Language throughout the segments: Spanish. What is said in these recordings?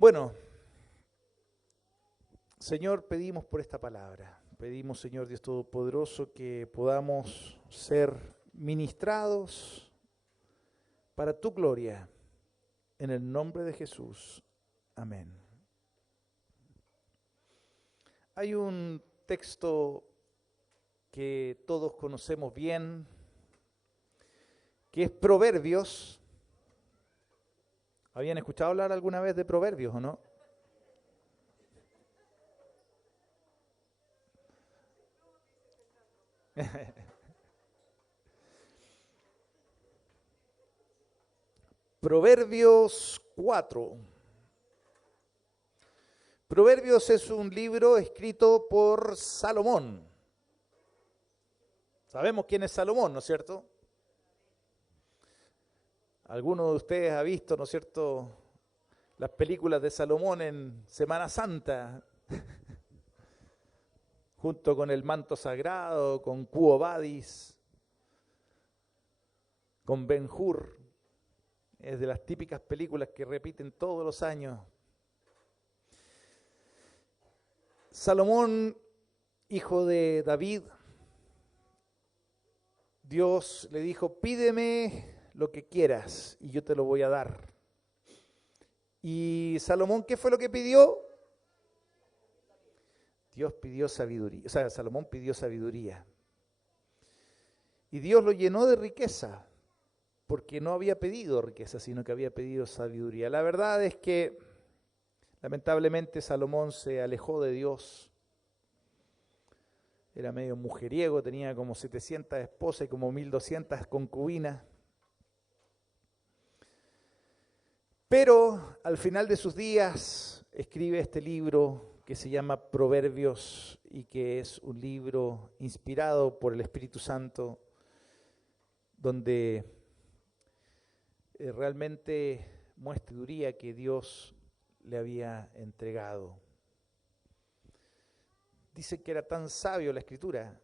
Bueno, Señor, pedimos por esta palabra. Pedimos, Señor Dios Todopoderoso, que podamos ser ministrados para tu gloria. En el nombre de Jesús. Amén. Hay un texto que todos conocemos bien, que es Proverbios. ¿Habían escuchado hablar alguna vez de Proverbios o no? Proverbios 4. Proverbios es un libro escrito por Salomón. Sabemos quién es Salomón, ¿no es cierto? Alguno de ustedes ha visto, ¿no es cierto?, las películas de Salomón en Semana Santa, junto con El Manto Sagrado, con Quo Vadis, con Ben-Hur. Es de las típicas películas que repiten todos los años. Salomón, hijo de David, Dios le dijo: pídeme lo que quieras y yo te lo voy a dar. Y Salomón, ¿qué fue lo que pidió? Dios pidió sabiduría, o sea, Salomón pidió sabiduría. Y Dios lo llenó de riqueza, porque no había pedido riqueza, sino que había pedido sabiduría. La verdad es que, lamentablemente, Salomón se alejó de Dios. Era medio mujeriego, tenía como 700 esposas y como 1200 concubinas. Pero al final de sus días escribe este libro que se llama Proverbios y que es un libro inspirado por el Espíritu Santo, donde realmente muestra sabiduría que Dios le había entregado. Dice que era tan sabio la Escritura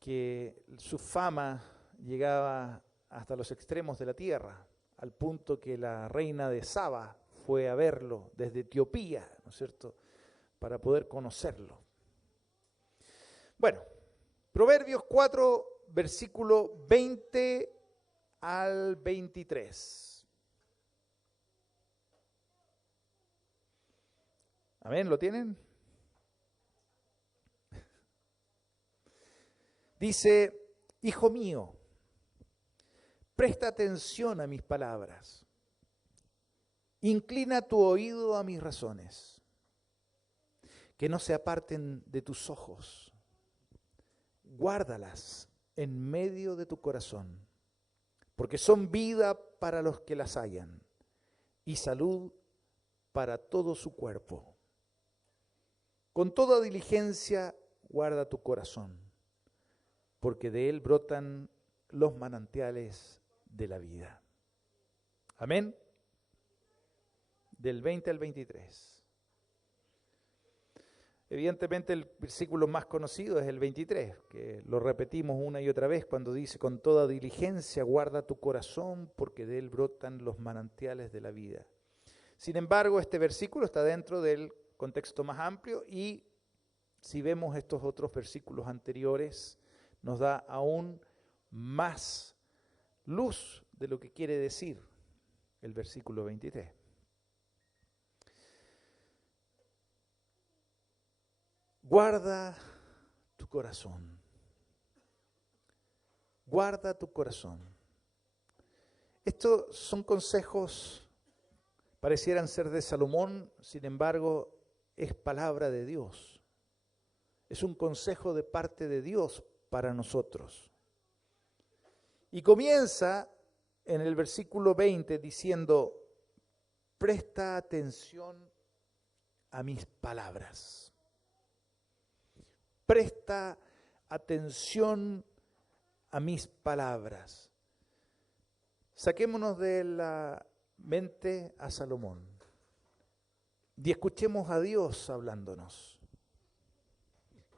que su fama llegaba hasta los extremos de la tierra, al punto que la reina de Saba fue a verlo desde Etiopía, ¿no es cierto?, para poder conocerlo. Bueno, Proverbios 4, versículo 20 al 23. ¿Amén? ¿Lo tienen? Dice: hijo mío, presta atención a mis palabras, inclina tu oído a mis razones, que no se aparten de tus ojos, guárdalas en medio de tu corazón, porque son vida para los que las hallan y salud para todo su cuerpo. Con toda diligencia guarda tu corazón, porque de él brotan los manantiales de la vida. Amén. Del 20 al 23. Evidentemente el versículo más conocido es el 23, que lo repetimos una y otra vez cuando dice: con toda diligencia guarda tu corazón, porque de él brotan los manantiales de la vida. Sin embargo, este versículo está dentro del contexto más amplio, y si vemos estos otros versículos anteriores, nos da aún más luz de lo que quiere decir el versículo 23. Guarda tu corazón. Guarda tu corazón. Estos son consejos, parecieran ser de Salomón, sin embargo, es palabra de Dios. Es un consejo de parte de Dios para nosotros. Y comienza en el versículo 20 diciendo: presta atención a mis palabras. Presta atención a mis palabras. Saquémonos de la mente a Salomón y escuchemos a Dios hablándonos.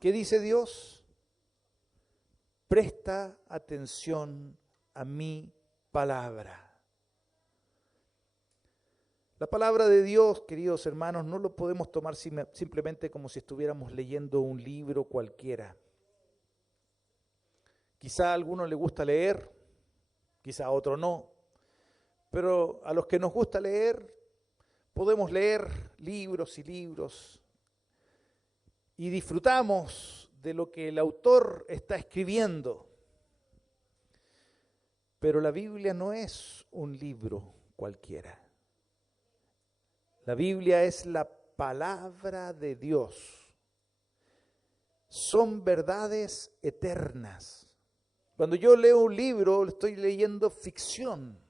¿Qué dice Dios? Presta atención a mi palabra. La palabra de Dios, queridos hermanos, no lo podemos tomar simplemente como si estuviéramos leyendo un libro cualquiera. Quizá a alguno le gusta leer, quizá a otro no, pero a los que nos gusta leer, podemos leer libros y libros y disfrutamos de lo que el autor está escribiendo. Pero la Biblia no es un libro cualquiera. La Biblia es la palabra de Dios. Son verdades eternas. Cuando yo leo un libro, estoy leyendo ficción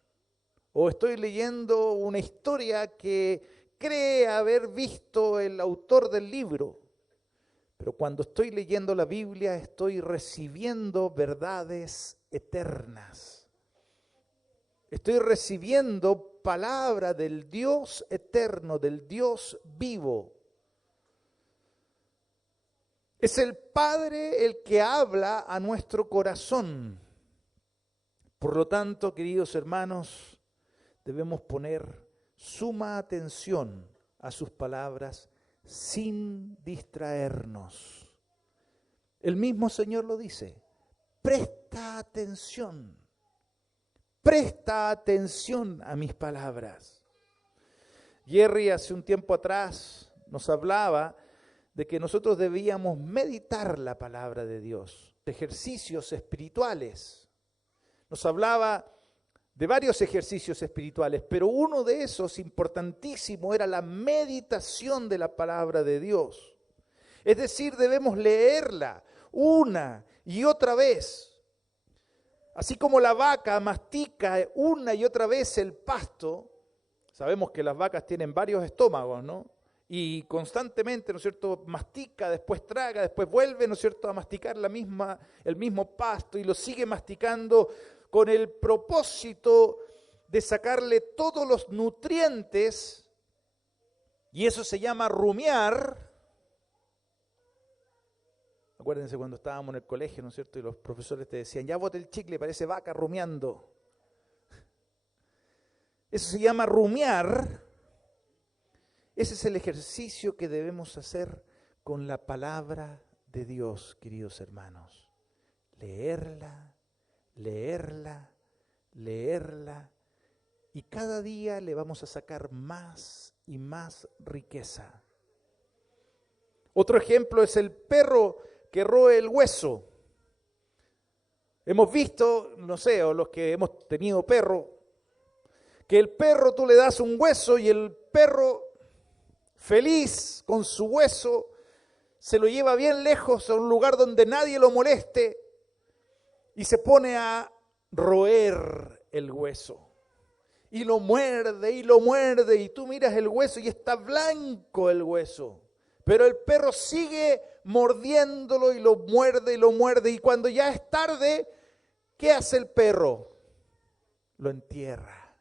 o estoy leyendo una historia que cree haber visto el autor del libro. Pero cuando estoy leyendo la Biblia, estoy recibiendo verdades eternas. Estoy recibiendo palabra del Dios eterno, del Dios vivo. Es el Padre el que habla a nuestro corazón. Por lo tanto, queridos hermanos, debemos poner suma atención a sus palabras sin distraernos. El mismo Señor lo dice, presta atención a mis palabras. Jerry hace un tiempo atrás nos hablaba de que nosotros debíamos meditar la palabra de Dios, ejercicios espirituales. Nos hablaba de varios ejercicios espirituales, pero uno de esos importantísimo era la meditación de la palabra de Dios. Es decir, debemos leerla una y otra vez. Así como la vaca mastica una y otra vez el pasto, sabemos que las vacas tienen varios estómagos, ¿no? Y constantemente, ¿no es cierto?, mastica, después traga, después vuelve, ¿no es cierto?, a masticar el mismo pasto y lo sigue masticando con el propósito de sacarle todos los nutrientes, y eso se llama rumiar. Acuérdense cuando estábamos en el colegio, ¿no es cierto?, y los profesores te decían, ya bote el chicle, parece vaca rumiando. Eso se llama rumiar. Ese es el ejercicio que debemos hacer con la palabra de Dios, queridos hermanos. Leerla, leerla, leerla, y cada día le vamos a sacar más y más riqueza. Otro ejemplo es el perro que roe el hueso. Hemos visto, no sé, o los que hemos tenido perro, que el perro tú le das un hueso y el perro feliz con su hueso se lo lleva bien lejos a un lugar donde nadie lo moleste y se pone a roer el hueso. Y lo muerde y tú miras el hueso y está blanco el hueso. Pero el perro sigue mordiéndolo y lo muerde. Y cuando ya es tarde, ¿qué hace el perro? Lo entierra.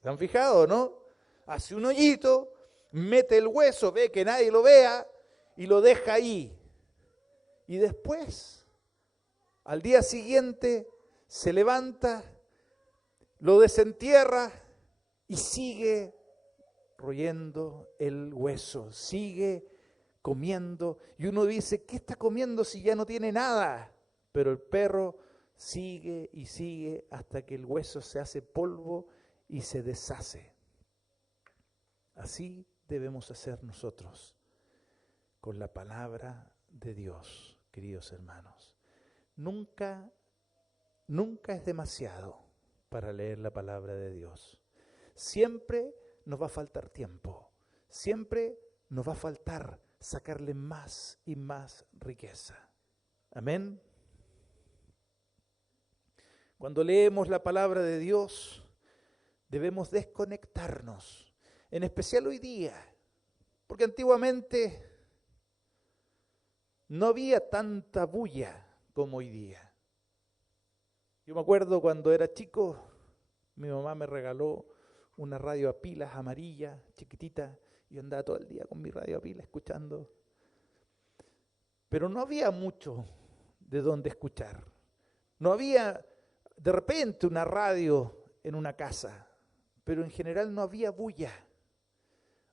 ¿Se han fijado, no? Hace un hoyito, mete el hueso, ve que nadie lo vea y lo deja ahí. Y después, al día siguiente, se levanta, lo desentierra y sigue royendo el hueso, sigue comiendo. Y uno dice, ¿qué está comiendo si ya no tiene nada? Pero el perro sigue y sigue hasta que el hueso se hace polvo y se deshace. Así debemos hacer nosotros con la palabra de Dios, queridos hermanos. Nunca es demasiado para leer la palabra de Dios. Siempre nos va a faltar tiempo. Siempre nos va a faltar sacarle más y más riqueza. Amén. Cuando leemos la palabra de Dios, debemos desconectarnos, en especial hoy día, porque antiguamente no había tanta bulla como hoy día. Yo me acuerdo cuando era chico, mi mamá me regaló una radio a pilas amarilla, chiquitita, y yo andaba todo el día con mi radio a pilas escuchando. Pero no había mucho de dónde escuchar. No había de repente una radio en una casa, pero en general no había bulla.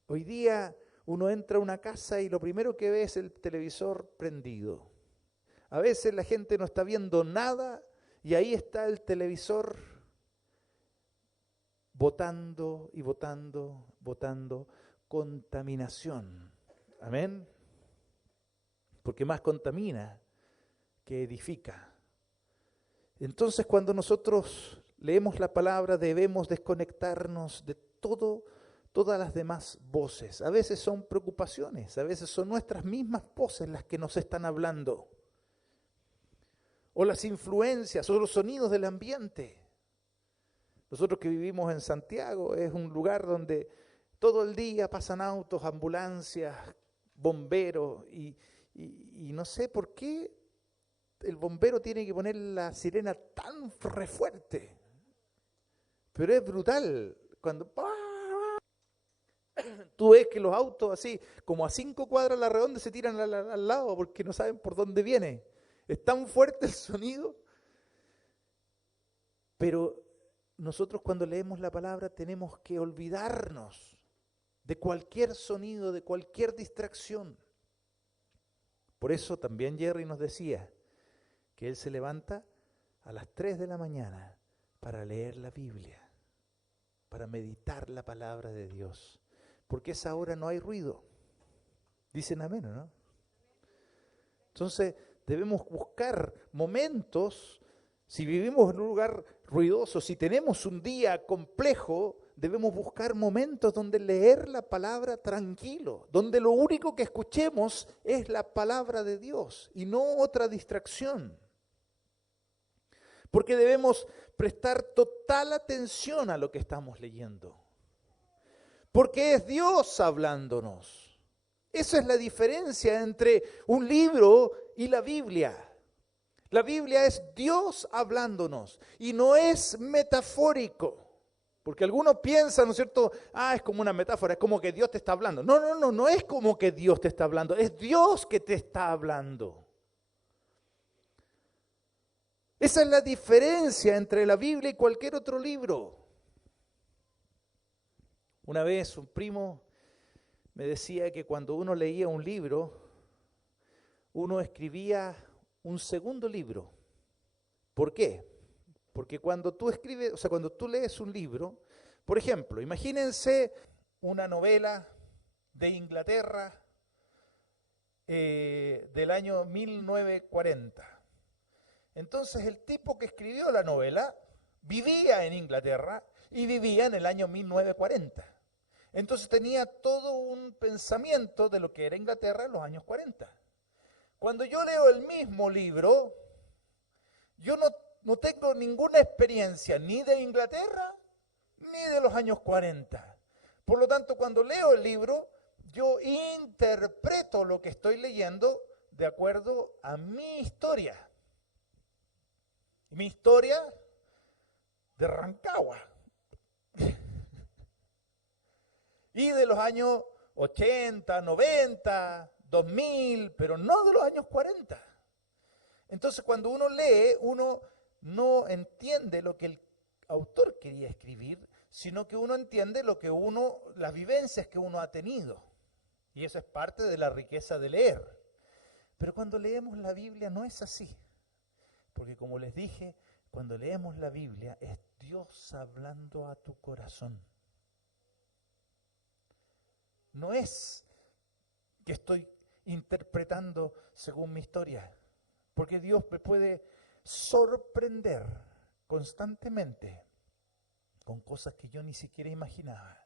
Hoy día uno entra a una casa y lo primero que ve es el televisor prendido. A veces la gente no está viendo nada y ahí está el televisor botando y botando, botando contaminación. Amén. Porque más contamina que edifica. Entonces, cuando nosotros leemos la palabra, debemos desconectarnos de todas las demás voces. A veces son preocupaciones, a veces son nuestras mismas voces las que nos están hablando. O las influencias, o los sonidos del ambiente. Nosotros que vivimos en Santiago, es un lugar donde todo el día pasan autos, ambulancias, bomberos, y no sé por qué el bombero tiene que poner la sirena tan re fuerte. Pero es brutal. Cuando tú ves que los autos así, como a 5 cuadras a la redonda, se tiran al lado porque no saben por dónde viene. Es tan fuerte el sonido. Pero nosotros cuando leemos la palabra tenemos que olvidarnos de cualquier sonido, de cualquier distracción. Por eso también Jerry nos decía que él se levanta a las 3 de la mañana para leer la Biblia, para meditar la palabra de Dios, porque a esa hora no hay ruido. Dicen amén, ¿no? Entonces debemos buscar momentos, si vivimos en un lugar ruidoso, si tenemos un día complejo, debemos buscar momentos donde leer la palabra tranquilo, donde lo único que escuchemos es la palabra de Dios y no otra distracción. Porque debemos prestar total atención a lo que estamos leyendo. Porque es Dios hablándonos. Esa es la diferencia entre un libro y la Biblia. La Biblia es Dios hablándonos y no es metafórico. Porque algunos piensan, ¿no es cierto? Es como una metáfora, es como que Dios te está hablando. No es como que Dios te está hablando, es Dios que te está hablando. Esa es la diferencia entre la Biblia y cualquier otro libro. Una vez un primo me decía que cuando uno leía un libro, uno escribía un segundo libro. ¿Por qué? Porque cuando tú escribes, o sea, cuando tú lees un libro, por ejemplo, imagínense una novela de Inglaterra del año 1940. Entonces el tipo que escribió la novela vivía en Inglaterra y vivía en el año 1940. Entonces tenía todo un pensamiento de lo que era Inglaterra en los años 40. Cuando yo leo el mismo libro, yo no tengo ninguna experiencia ni de Inglaterra ni de los años 40. Por lo tanto, cuando leo el libro, yo interpreto lo que estoy leyendo de acuerdo a mi historia. Mi historia de Rancagua. Y de los años 80, 90, 2000, pero no de los años 40. Entonces, cuando uno lee, uno no entiende lo que el autor quería escribir, sino que uno entiende las vivencias que uno ha tenido. Y eso es parte de la riqueza de leer. Pero cuando leemos la Biblia no es así. Porque como les dije, cuando leemos la Biblia es Dios hablando a tu corazón. No es que estoy interpretando según mi historia, porque Dios me puede sorprender constantemente con cosas que yo ni siquiera imaginaba,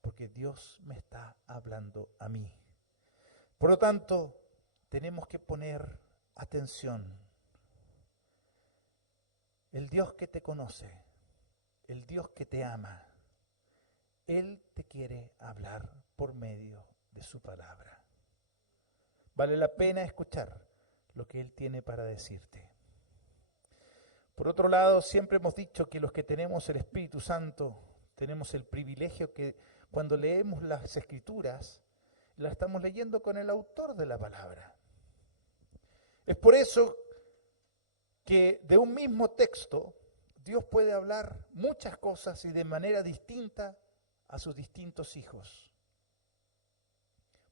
porque Dios me está hablando a mí. Por lo tanto, tenemos que poner atención. El Dios que te conoce, el Dios que te ama, Él te quiere hablar por medio de su palabra. Vale la pena escuchar lo que Él tiene para decirte. Por otro lado, siempre hemos dicho que los que tenemos el Espíritu Santo tenemos el privilegio que cuando leemos las Escrituras, las estamos leyendo con el autor de la palabra. Es por eso que de un mismo texto, Dios puede hablar muchas cosas y de manera distinta a sus distintos hijos.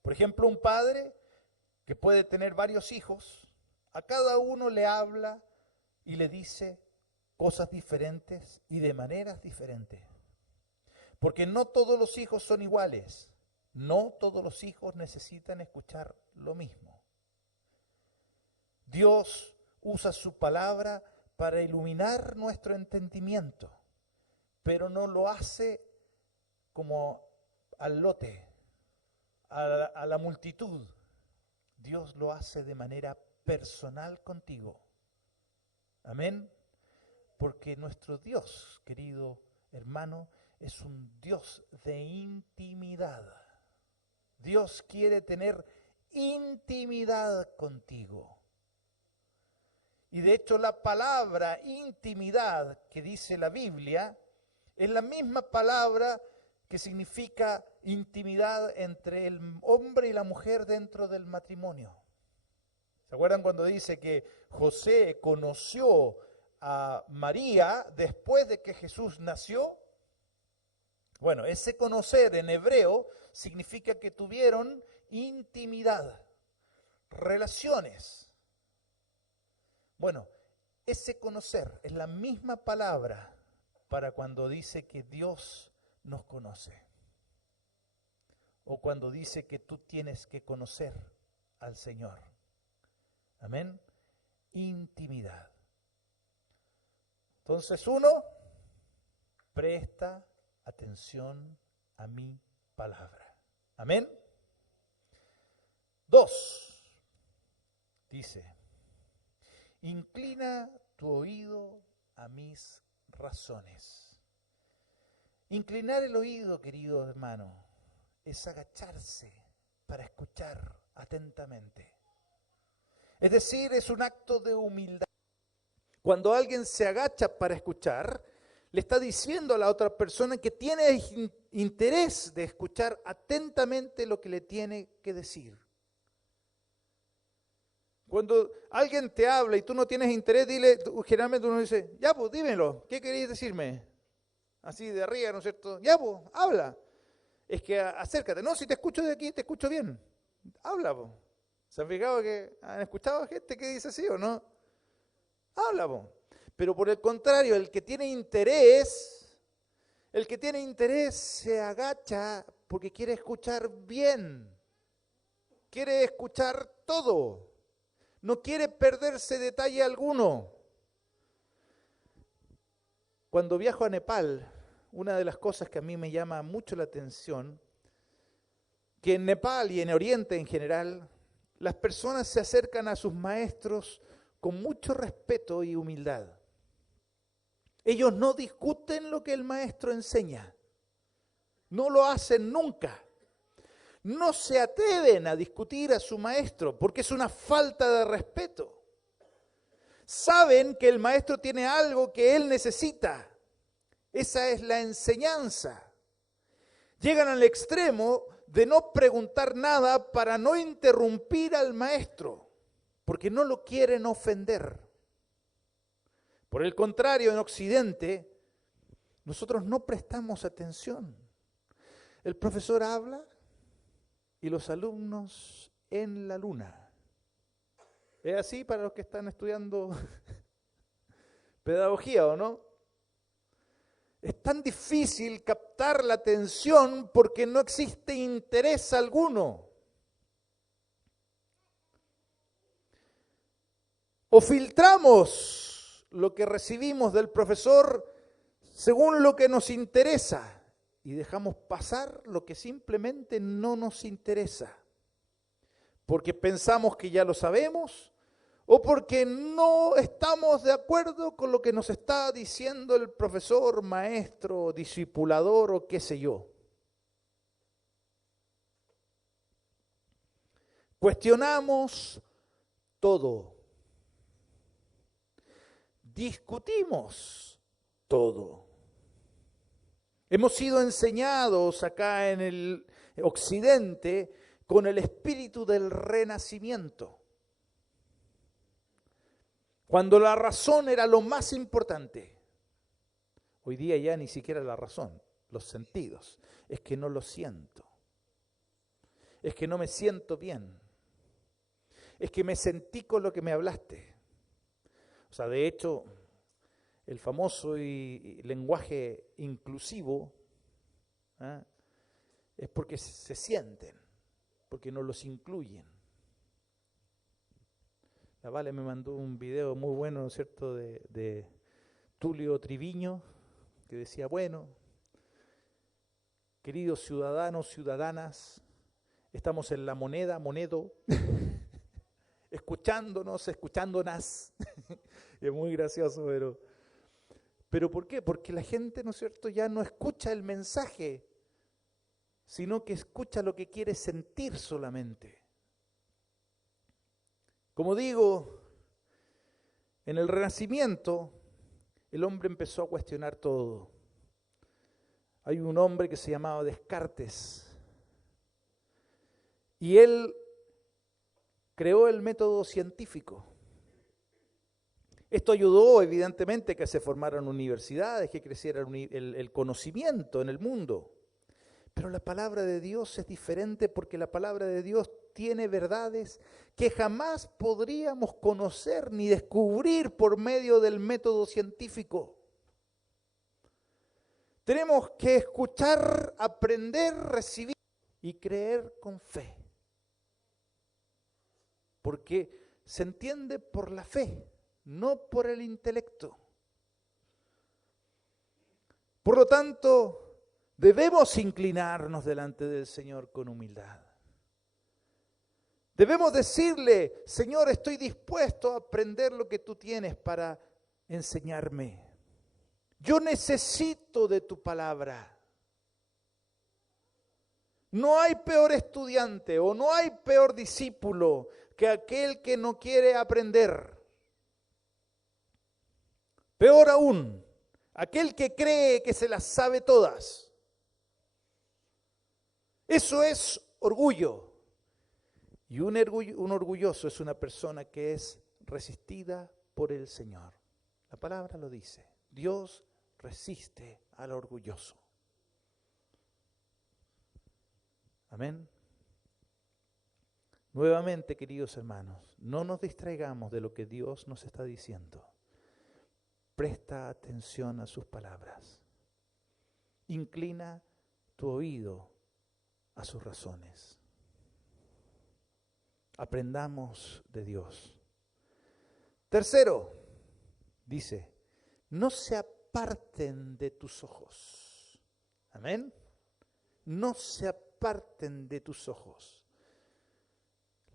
Por ejemplo, un padre que puede tener varios hijos, a cada uno le habla y le dice cosas diferentes y de maneras diferentes. Porque no todos los hijos son iguales, no todos los hijos necesitan escuchar lo mismo. Dios usa su palabra para iluminar nuestro entendimiento, pero no lo hace como al lote, a la multitud. Dios lo hace de manera personal contigo. Amén. Porque nuestro Dios, querido hermano, es un Dios de intimidad. Dios quiere tener intimidad contigo. Y de hecho la palabra intimidad que dice la Biblia es la misma palabra que significa intimidad entre el hombre y la mujer dentro del matrimonio. ¿Se acuerdan cuando dice que José conoció a María después de que Jesús nació? Bueno, ese conocer en hebreo significa que tuvieron intimidad, relaciones. Bueno, ese conocer es la misma palabra para cuando dice que Dios nos conoce. O cuando dice que tú tienes que conocer al Señor. Amén. Intimidad. Entonces, uno, presta atención a mi palabra. Amén. Dos, dice, inclina tu oído a mis razones. Inclinar el oído, querido hermano, es agacharse para escuchar atentamente. Es decir, es un acto de humildad. Cuando alguien se agacha para escuchar, le está diciendo a la otra persona que tiene interés de escuchar atentamente lo que le tiene que decir. Cuando alguien te habla y tú no tienes interés, generalmente uno dice, ya pues, dímelo, ¿qué queréis decirme? Así de arriba, ¿no es cierto? Ya pues, habla. Es que acércate. No, si te escucho de aquí, te escucho bien. Habla, pues. ¿Se han fijado que han escuchado a gente que dice así o no? Habla, pues. Pero por el contrario, el que tiene interés se agacha porque quiere escuchar bien. Quiere escuchar todo. No quiere perderse detalle alguno. Cuando viajo a Nepal, una de las cosas que a mí me llama mucho la atención, que en Nepal y en Oriente en general, las personas se acercan a sus maestros con mucho respeto y humildad. Ellos no discuten lo que el maestro enseña. No lo hacen nunca. No se atreven a discutir a su maestro porque es una falta de respeto. Saben que el maestro tiene algo que él necesita. Esa es la enseñanza. Llegan al extremo de no preguntar nada para no interrumpir al maestro, porque no lo quieren ofender. Por el contrario, en Occidente, nosotros no prestamos atención. El profesor habla y los alumnos en la luna. ¿Es así para los que están estudiando pedagogía o no? Es tan difícil captar la atención porque no existe interés alguno. O filtramos lo que recibimos del profesor según lo que nos interesa y dejamos pasar lo que simplemente no nos interesa, porque pensamos que ya lo sabemos o porque no estamos de acuerdo con lo que nos está diciendo el profesor, maestro, discipulador o qué sé yo. Cuestionamos todo. Discutimos todo. Hemos sido enseñados acá en el Occidente con el espíritu del renacimiento, cuando la razón era lo más importante. Hoy día ya ni siquiera la razón, los sentidos. Es que no lo siento. Es que no me siento bien. Es que me sentí con lo que me hablaste. O sea, de hecho, el famoso lenguaje inclusivo, ¿eh? Es porque se sienten, porque no los incluyen. La Vale me mandó un video muy bueno, ¿no es cierto?, de Tulio Triviño, que decía, bueno, queridos ciudadanos, ciudadanas, estamos en la monedo, escuchándonos, escuchándonas. Es muy gracioso, pero ¿por qué? Porque la gente, ¿no es cierto?, ya no escucha el mensaje, sino que escucha lo que quiere sentir solamente. Como digo, en el Renacimiento, el hombre empezó a cuestionar todo. Hay un hombre que se llamaba Descartes, y él creó el método científico. Esto ayudó, evidentemente, que se formaran universidades, que creciera el conocimiento en el mundo. Pero la palabra de Dios es diferente porque la palabra de Dios tiene verdades que jamás podríamos conocer ni descubrir por medio del método científico. Tenemos que escuchar, aprender, recibir y creer con fe. Porque se entiende por la fe, no por el intelecto. Por lo tanto, debemos inclinarnos delante del Señor con humildad. Debemos decirle, Señor, estoy dispuesto a aprender lo que tú tienes para enseñarme. Yo necesito de tu palabra. No hay peor estudiante o no hay peor discípulo que aquel que no quiere aprender. Peor aún, aquel que cree que se las sabe todas. Eso es orgullo. Y un orgulloso es una persona que es resistida por el Señor. La palabra lo dice. Dios resiste al orgulloso. Amén. Nuevamente, queridos hermanos, no nos distraigamos de lo que Dios nos está diciendo. Presta atención a sus palabras. Inclina tu oído a sus razones. Aprendamos de Dios. Tercero, dice, no se aparten de tus ojos. Amén. No se aparten de tus ojos.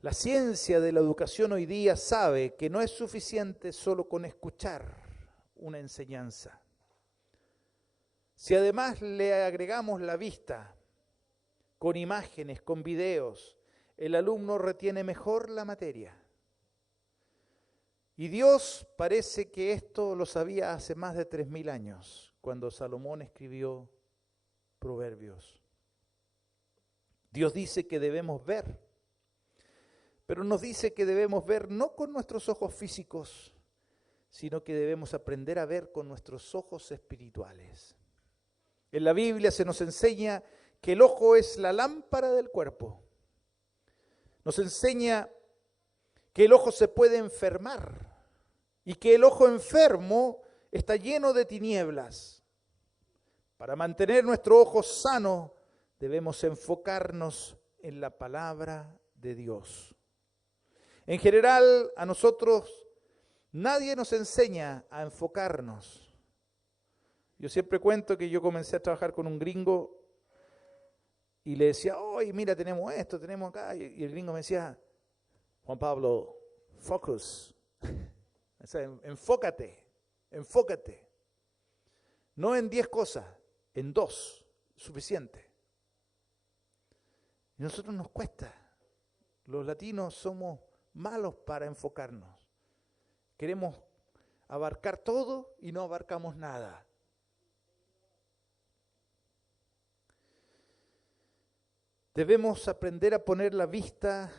La ciencia de la educación hoy día sabe que no es suficiente solo con escuchar una enseñanza. Si además le agregamos la vista, con imágenes, con videos, el alumno retiene mejor la materia. Y Dios parece que esto lo sabía hace más de 3000 años, cuando Salomón escribió Proverbios. Dios dice que debemos ver, pero nos dice que debemos ver no con nuestros ojos físicos, sino que debemos aprender a ver con nuestros ojos espirituales. En la Biblia se nos enseña que el ojo es la lámpara del cuerpo. Nos enseña que el ojo se puede enfermar y que el ojo enfermo está lleno de tinieblas. Para mantener nuestro ojo sano, debemos enfocarnos en la palabra de Dios. En general, a nosotros nadie nos enseña a enfocarnos. Yo siempre cuento que yo comencé a trabajar con un gringo y le decía, oye, mira, tenemos esto, tenemos acá. Y el gringo me decía, Juan Pablo, focus. O sea, enfócate. No en 10 cosas, en 2, suficiente. Y a nosotros nos cuesta. Los latinos somos malos para enfocarnos. Queremos abarcar todo y no abarcamos nada. Debemos aprender a poner la vista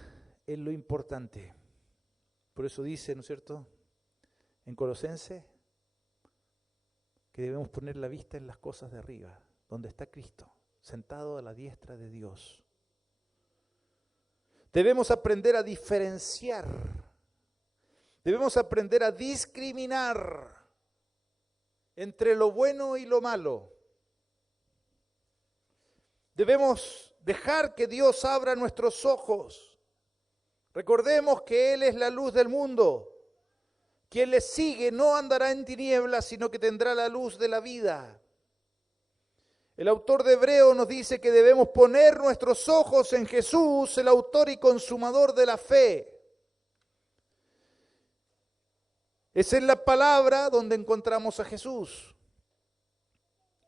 en lo importante. Por eso dice, ¿no es cierto?, en Colosenses, que debemos poner la vista en las cosas de arriba, donde está Cristo, sentado a la diestra de Dios. Debemos aprender a diferenciar, debemos aprender a discriminar entre lo bueno y lo malo. Debemos dejar que Dios abra nuestros ojos. Recordemos que Él es la luz del mundo. Quien le sigue no andará en tinieblas, sino que tendrá la luz de la vida. El autor de Hebreos nos dice que debemos poner nuestros ojos en Jesús, el autor y consumador de la fe. Es en la palabra donde encontramos a Jesús,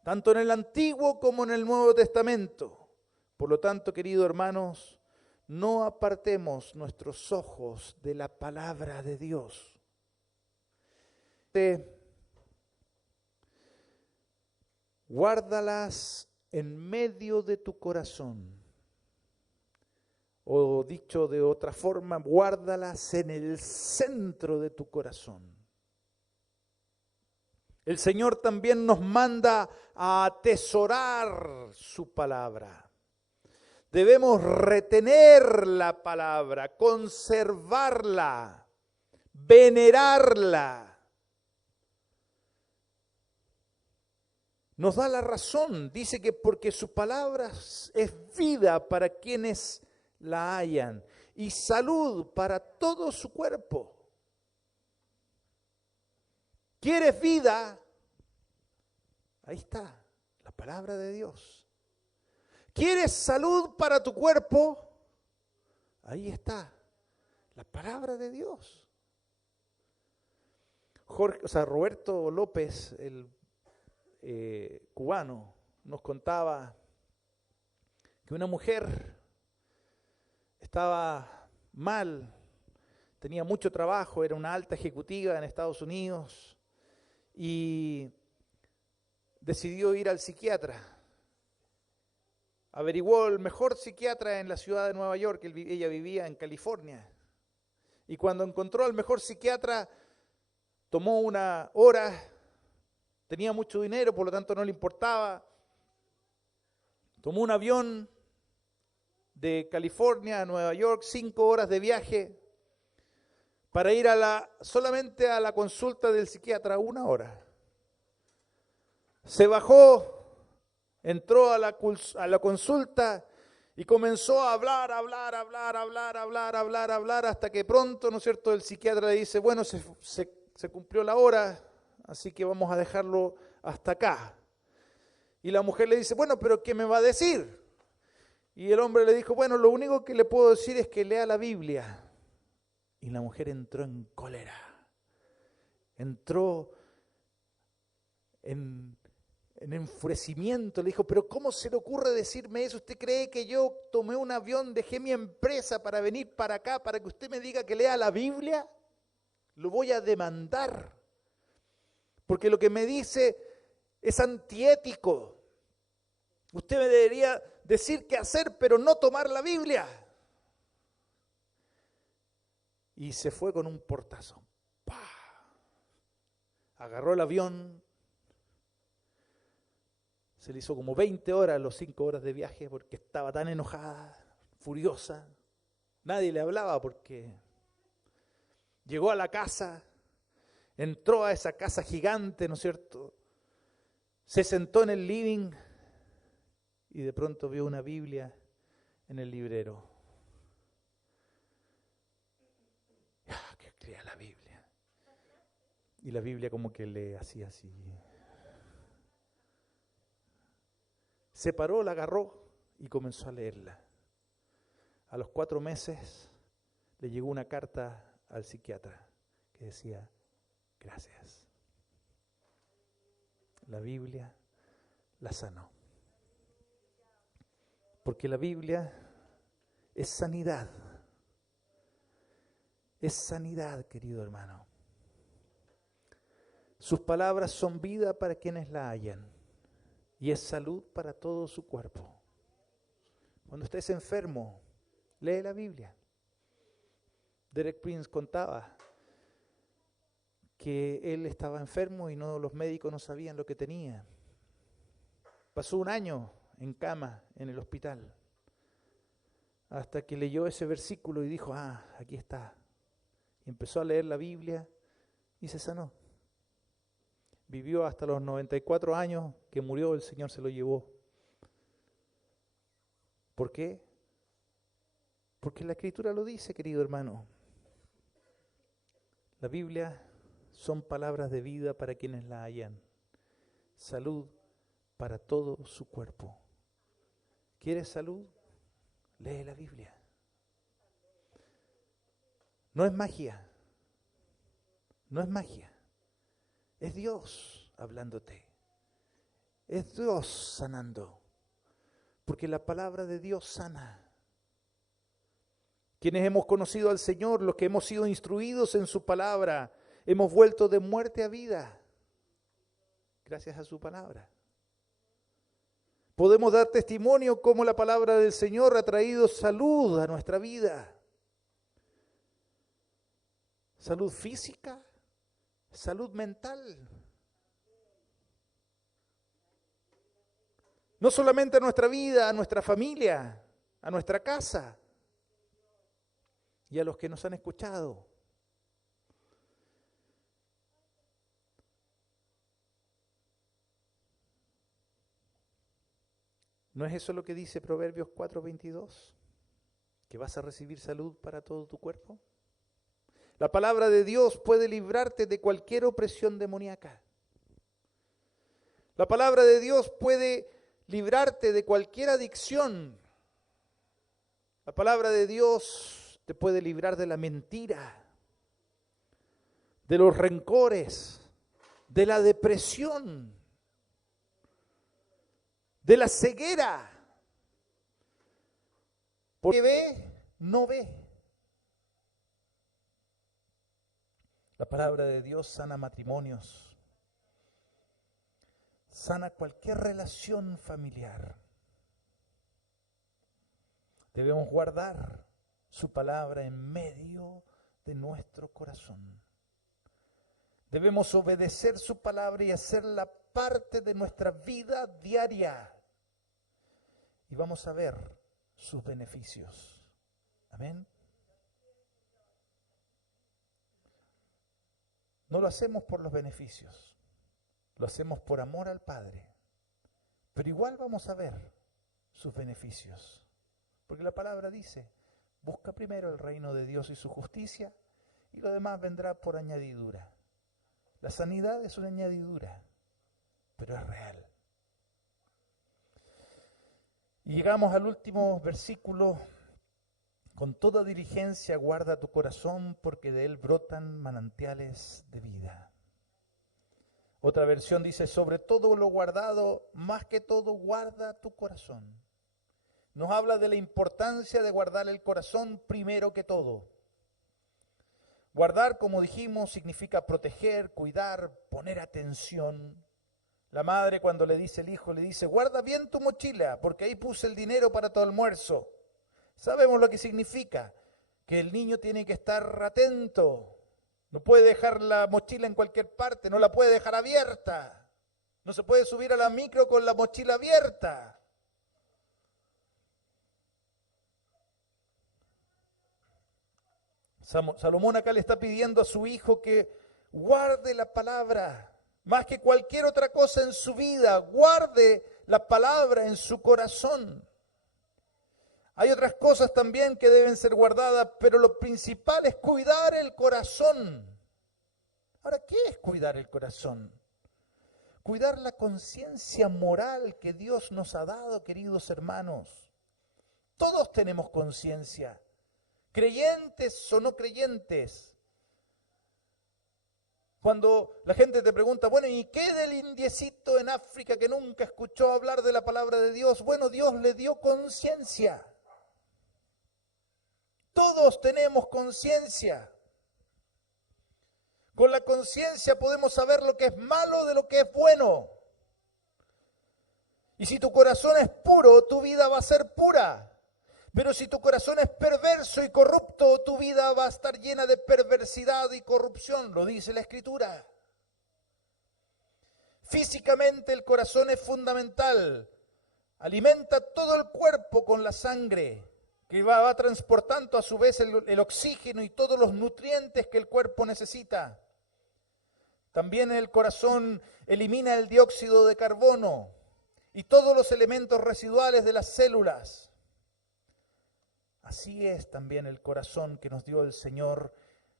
tanto en el Antiguo como en el Nuevo Testamento. Por lo tanto, queridos hermanos, no apartemos nuestros ojos de la palabra de Dios. Guárdalas en medio de tu corazón. O dicho de otra forma, guárdalas en el centro de tu corazón. El Señor también nos manda a atesorar su palabra. Debemos retener la palabra, conservarla, venerarla. Nos da la razón, dice que porque su palabra es vida para quienes la hallan y salud para todo su cuerpo. ¿Quieres vida? Ahí está, la palabra de Dios. ¿Quieres salud para tu cuerpo? Ahí está, la palabra de Dios. Roberto López, el cubano, nos contaba que una mujer estaba mal, tenía mucho trabajo, era una alta ejecutiva en Estados Unidos y decidió ir al psiquiatra. Averiguó el mejor psiquiatra en la ciudad de Nueva York, ella vivía en California. Y cuando encontró al mejor psiquiatra, tomó una hora. Tenía mucho dinero, por lo tanto no le importaba. Tomó un avión de California a Nueva York, 5 horas de viaje, para ir solamente a la consulta del psiquiatra, 1 hora. Se bajó, entró a la consulta y comenzó a hablar, hasta que pronto, ¿no es cierto?, el psiquiatra le dice, bueno, se cumplió la hora, así que vamos a dejarlo hasta acá. Y la mujer le dice, bueno, pero ¿qué me va a decir? Y el hombre le dijo, bueno, lo único que le puedo decir es que lea la Biblia. Y la mujer entró en cólera. Entró en enfurecimiento. Le dijo, pero ¿cómo se le ocurre decirme eso? ¿Usted cree que yo tomé un avión, dejé mi empresa para venir para acá, para que usted me diga que lea la Biblia? Lo voy a demandar. Porque lo que me dice es antiético. Usted me debería decir qué hacer, pero no tomar la Biblia. Y se fue con un portazo. ¡Pah! Agarró el avión. Se le hizo como 20 horas los 5 horas de viaje porque estaba tan enojada, furiosa. Nadie le hablaba porque llegó a la casa. Entró a esa casa gigante, ¿no es cierto? Se sentó en el living y de pronto vio una Biblia en el librero. Que crea la Biblia. Y la Biblia como que le hacía así. Se paró, la agarró y comenzó a leerla. A los 4 meses le llegó una carta al psiquiatra que decía, gracias. La Biblia la sanó. Porque la Biblia es sanidad. Es sanidad, querido hermano. Sus palabras son vida para quienes la hallan y es salud para todo su cuerpo. Cuando estés enfermo, lee la Biblia. Derek Prince contaba que él estaba enfermo y los médicos no sabían lo que tenía. Pasó un año en cama en el hospital, hasta que leyó ese versículo y dijo, aquí está. Y empezó a leer la Biblia y se sanó. Vivió hasta los 94 años, que murió, el Señor se lo llevó. ¿Por qué? Porque la Escritura lo dice, querido hermano. La Biblia son palabras de vida para quienes la hallan. Salud para todo su cuerpo. ¿Quieres salud? Lee la Biblia. No es magia. No es magia. Es Dios hablándote. Es Dios sanando. Porque la palabra de Dios sana. Quienes hemos conocido al Señor, los que hemos sido instruidos en su palabra, hemos vuelto de muerte a vida. Gracias a su palabra. Podemos dar testimonio cómo la palabra del Señor ha traído salud a nuestra vida. Salud física, salud mental. No solamente a nuestra vida, a nuestra familia, a nuestra casa y a los que nos han escuchado. ¿No es eso lo que dice Proverbios 4:22? ¿Que vas a recibir salud para todo tu cuerpo? La palabra de Dios puede librarte de cualquier opresión demoníaca. La palabra de Dios puede librarte de cualquier adicción. La palabra de Dios te puede librar de la mentira, de los rencores, de la depresión, de la ceguera. Porque ve, no ve. La palabra de Dios sana matrimonios, sana cualquier relación familiar. Debemos guardar su palabra en medio de nuestro corazón. Debemos obedecer su palabra y hacerla parte de nuestra vida diaria. Y vamos a ver sus beneficios. Amén. No lo hacemos por los beneficios, lo hacemos por amor al Padre. Pero igual vamos a ver sus beneficios. Porque la palabra dice, busca primero el reino de Dios y su justicia, y lo demás vendrá por añadidura. La sanidad es una añadidura, pero es real. Y llegamos al último versículo. Con toda diligencia guarda tu corazón, porque de él brotan manantiales de vida. Otra versión dice, sobre todo lo guardado, más que todo guarda tu corazón. Nos habla de la importancia de guardar el corazón primero que todo. Guardar, como dijimos, significa proteger, cuidar, poner atención. La madre, cuando le dice al hijo, le dice, guarda bien tu mochila, porque ahí puse el dinero para tu almuerzo. Sabemos lo que significa, que el niño tiene que estar atento. No puede dejar la mochila en cualquier parte, no la puede dejar abierta. No se puede subir a la micro con la mochila abierta. Salomón acá le está pidiendo a su hijo que guarde la palabra, más que cualquier otra cosa en su vida, guarde la palabra en su corazón. Hay otras cosas también que deben ser guardadas, pero lo principal es cuidar el corazón. Ahora, ¿qué es cuidar el corazón? Cuidar la conciencia moral que Dios nos ha dado, queridos hermanos. Todos tenemos conciencia, creyentes o no creyentes. Cuando la gente te pregunta, bueno, ¿y qué del indiecito en África que nunca escuchó hablar de la palabra de Dios? Bueno, Dios le dio conciencia. Todos tenemos conciencia. Con la conciencia podemos saber lo que es malo de lo que es bueno. Y si tu corazón es puro, tu vida va a ser pura. Pero si tu corazón es perverso y corrupto, tu vida va a estar llena de perversidad y corrupción, lo dice la Escritura. Físicamente el corazón es fundamental. Alimenta todo el cuerpo con la sangre, que va transportando a su vez el oxígeno y todos los nutrientes que el cuerpo necesita. También el corazón elimina el dióxido de carbono y todos los elementos residuales de las células. Así es también el corazón que nos dio el Señor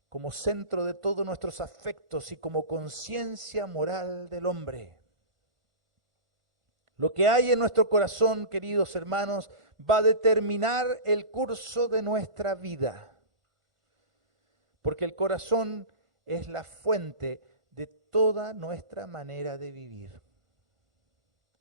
como centro de todos nuestros afectos y como conciencia moral del hombre. Lo que hay en nuestro corazón, queridos hermanos, va a determinar el curso de nuestra vida. Porque el corazón es la fuente de toda nuestra manera de vivir.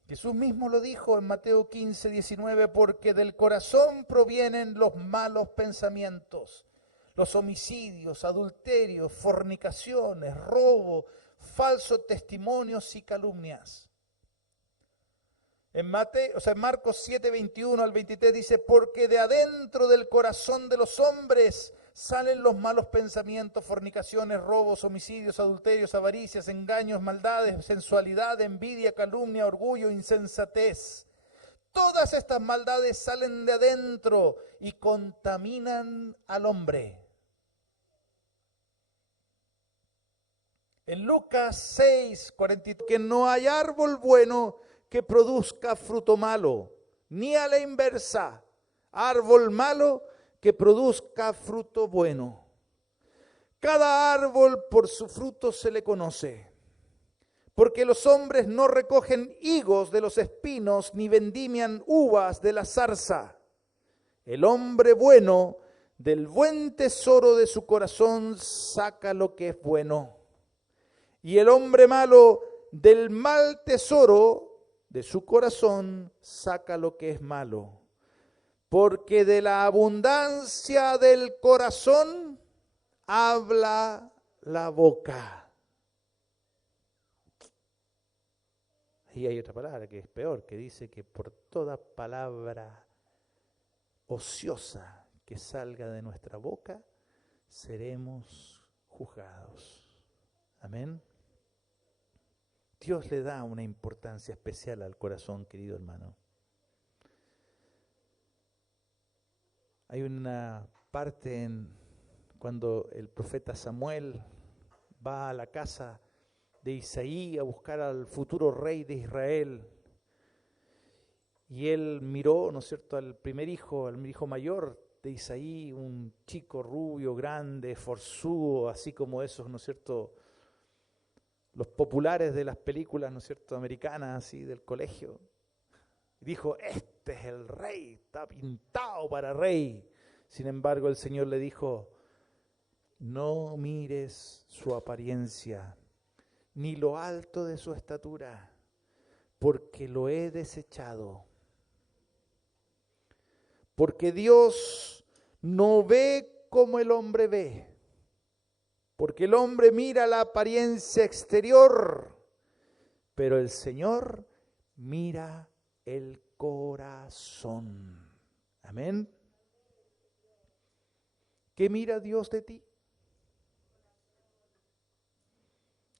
Jesús mismo lo dijo en Mateo 15, 19, porque del corazón provienen los malos pensamientos, los homicidios, adulterios, fornicaciones, robo, falsos testimonios y calumnias. En Marcos 7, 21 al 23 dice, porque de adentro del corazón de los hombres salen los malos pensamientos, fornicaciones, robos, homicidios, adulterios, avaricias, engaños, maldades, sensualidad, envidia, calumnia, orgullo, insensatez. Todas estas maldades salen de adentro y contaminan al hombre. En Lucas 6, 43, que no hay árbol bueno que produzca fruto malo, ni a la inversa, árbol malo que produzca fruto bueno. Cada árbol por su fruto se le conoce, porque los hombres no recogen higos de los espinos, ni vendimian uvas de la zarza. El hombre bueno del buen tesoro de su corazón saca lo que es bueno, y el hombre malo del mal tesoro de su corazón saca lo que es malo. Porque de la abundancia del corazón habla la boca. Y hay otra palabra que es peor, que dice que por toda palabra ociosa que salga de nuestra boca, seremos juzgados. Amén. Dios le da una importancia especial al corazón, querido hermano. Hay una parte cuando el profeta Samuel va a la casa de Isaí a buscar al futuro rey de Israel. Y él miró, ¿no es cierto?, al primer hijo, al hijo mayor de Isaí, un chico rubio, grande, forzudo, así como esos, ¿no es cierto?, los populares de las películas, ¿no es cierto?, americanas, así del colegio. Dijo, este es el rey, está pintado para rey. Sin embargo, el Señor le dijo, no mires su apariencia, ni lo alto de su estatura, porque lo he desechado. Porque Dios no ve como el hombre ve, porque el hombre mira la apariencia exterior, pero el Señor mira el corazón. Amén. ¿Qué mira Dios de ti?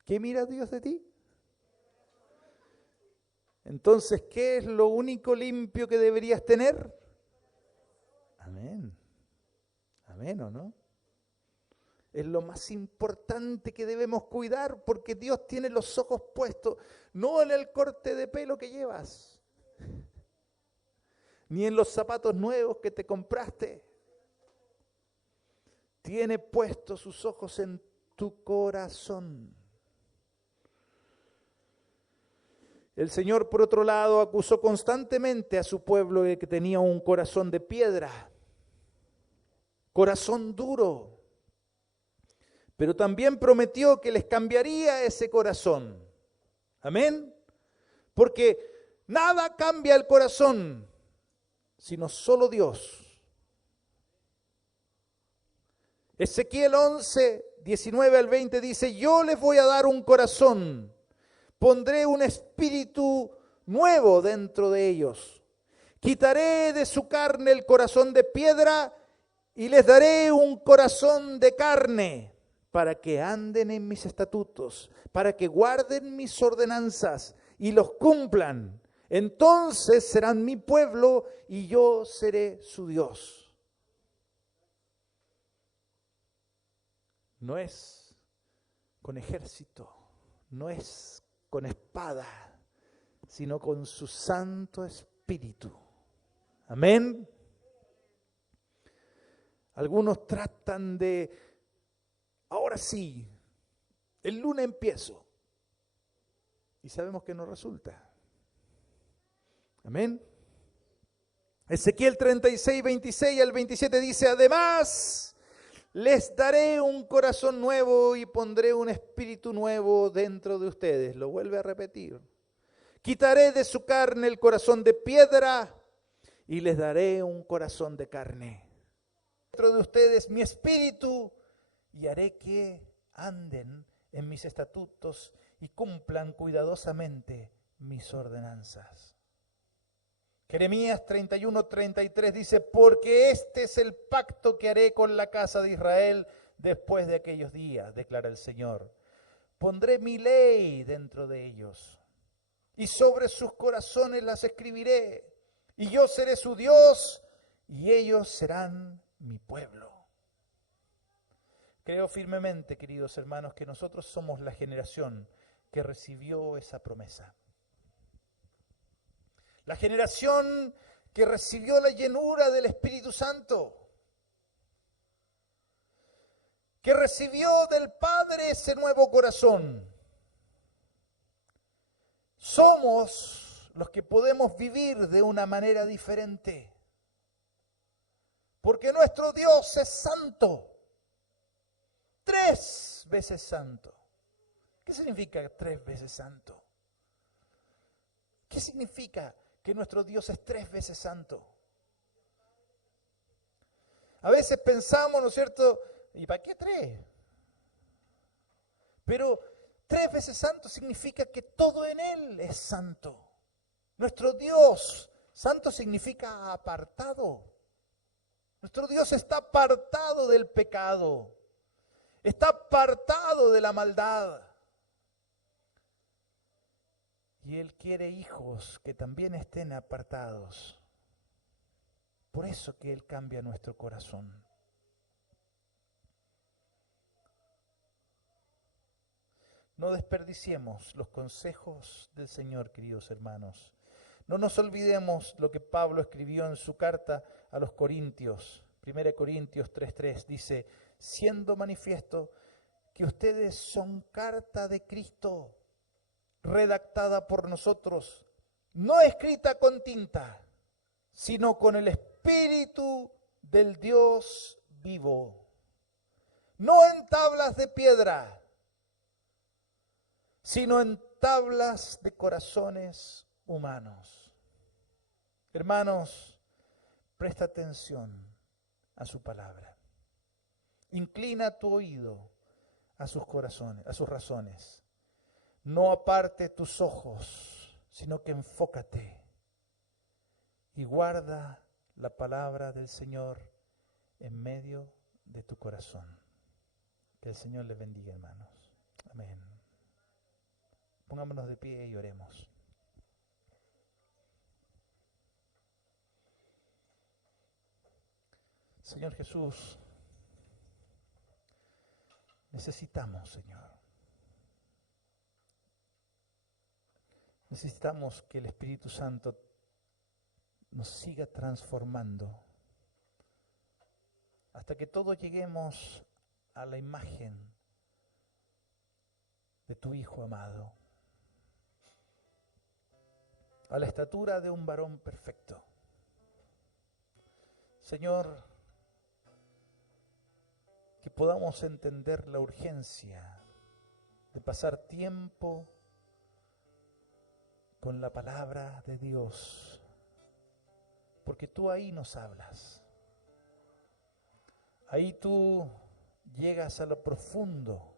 ¿Qué mira Dios de ti? Entonces, ¿qué es lo único limpio que deberías tener? Amén. Amén, ¿o no? Es lo más importante que debemos cuidar, porque Dios tiene los ojos puestos no en el corte de pelo que llevas, ni en los zapatos nuevos que te compraste. Tiene puestos sus ojos en tu corazón. El Señor, por otro lado, acusó constantemente a su pueblo de que tenía un corazón de piedra, corazón duro, pero también prometió que les cambiaría ese corazón. Amén. Porque nada cambia el corazón, sino solo Dios. Ezequiel 11, 19 al 20 dice, yo les voy a dar un corazón, pondré un espíritu nuevo dentro de ellos Quitaré de su carne el corazón de piedra y les daré un corazón de carne para que anden en mis estatutos, para que guarden mis ordenanzas y los cumplan. Entonces serán mi pueblo y yo seré su Dios. No es con ejército, no es con espada, sino con su Santo Espíritu. Amén. Algunos tratan de, ahora sí, el lunes empiezo. Y sabemos que no resulta. Amén. Ezequiel 36, 26 al 27 dice, además, les daré un corazón nuevo y pondré un espíritu nuevo dentro de ustedes. Lo vuelve a repetir. Quitaré de su carne el corazón de piedra y les daré un corazón de carne. Dentro de ustedes mi espíritu y haré que anden en mis estatutos y cumplan cuidadosamente mis ordenanzas. Jeremías 31, 33 dice, porque este es el pacto que haré con la casa de Israel después de aquellos días, declara el Señor. Pondré mi ley dentro de ellos y sobre sus corazones las escribiré, y yo seré su Dios y ellos serán mi pueblo. Creo firmemente, queridos hermanos, que nosotros somos la generación que recibió esa promesa. La generación que recibió la llenura del Espíritu Santo, que recibió del Padre ese nuevo corazón. Somos los que podemos vivir de una manera diferente, porque nuestro Dios es santo, 3 veces santo. ¿Qué significa 3 veces santo? ¿Qué significa que nuestro Dios es 3 veces santo? A veces pensamos, ¿no es cierto? ¿Y para qué 3? Pero 3 veces santo significa que todo en Él es santo. Nuestro Dios, santo significa apartado. Nuestro Dios está apartado del pecado. Está apartado de la maldad. Y Él quiere hijos que también estén apartados. Por eso que Él cambia nuestro corazón. No desperdiciemos los consejos del Señor, queridos hermanos. No nos olvidemos lo que Pablo escribió en su carta a los Corintios. 1 Corintios 3:3 dice, siendo manifiesto que ustedes son carta de Cristo, redactada por nosotros, no escrita con tinta, sino con el Espíritu del Dios vivo, no en tablas de piedra, sino en tablas de corazones humanos. Hermanos, presta atención a su palabra. Inclina tu oído a sus corazones, a sus razones. No aparte tus ojos, sino que enfócate y guarda la palabra del Señor en medio de tu corazón. Que el Señor les bendiga, hermanos. Amén. Pongámonos de pie y oremos. Señor Jesús, necesitamos, Señor. Necesitamos que el Espíritu Santo nos siga transformando hasta que todos lleguemos a la imagen de tu Hijo amado, a la estatura de un varón perfecto. Señor, que podamos entender la urgencia de pasar tiempo con la palabra de Dios, porque tú ahí nos hablas. Ahí tú llegas a lo profundo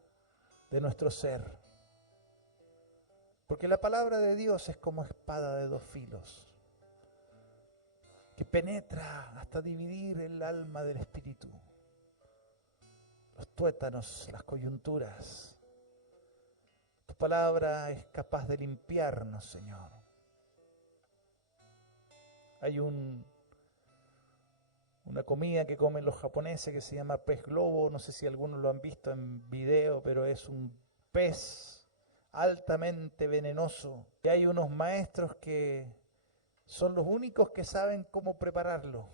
de nuestro ser, porque la palabra de Dios es como espada de 2 filos. que penetra hasta dividir el alma del espíritu, los tuétanos, las coyunturas. Tu palabra es capaz de limpiarnos, Señor. Hay una comida que comen los japoneses que se llama pez globo, no sé si algunos lo han visto en video, pero es un pez altamente venenoso. Y hay unos maestros que son los únicos que saben cómo prepararlo.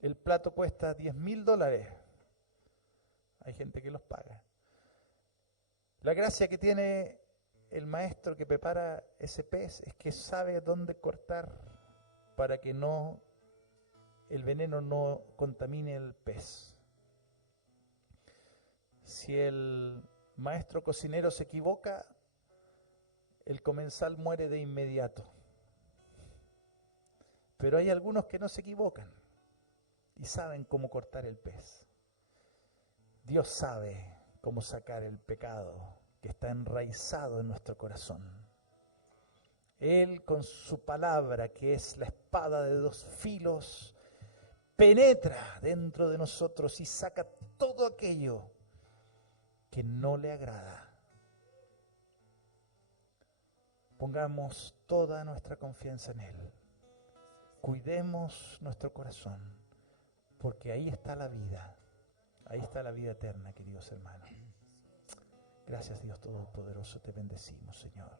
El plato cuesta $10,000. Hay gente que los paga. La gracia que tiene el maestro que prepara ese pez es que sabe dónde cortar para que el veneno no contamine el pez. Si el maestro cocinero se equivoca, el comensal muere de inmediato. Pero hay algunos que no se equivocan y saben cómo cortar el pez. Dios sabe cómo sacar el pecado que está enraizado en nuestro corazón. Él, con su palabra, que es la espada de dos filos, penetra dentro de nosotros y saca todo aquello que no le agrada. Pongamos toda nuestra confianza en Él. Cuidemos nuestro corazón, porque ahí está la vida. Ahí está la vida eterna, queridos hermanos. Gracias, Dios Todopoderoso, te bendecimos, Señor.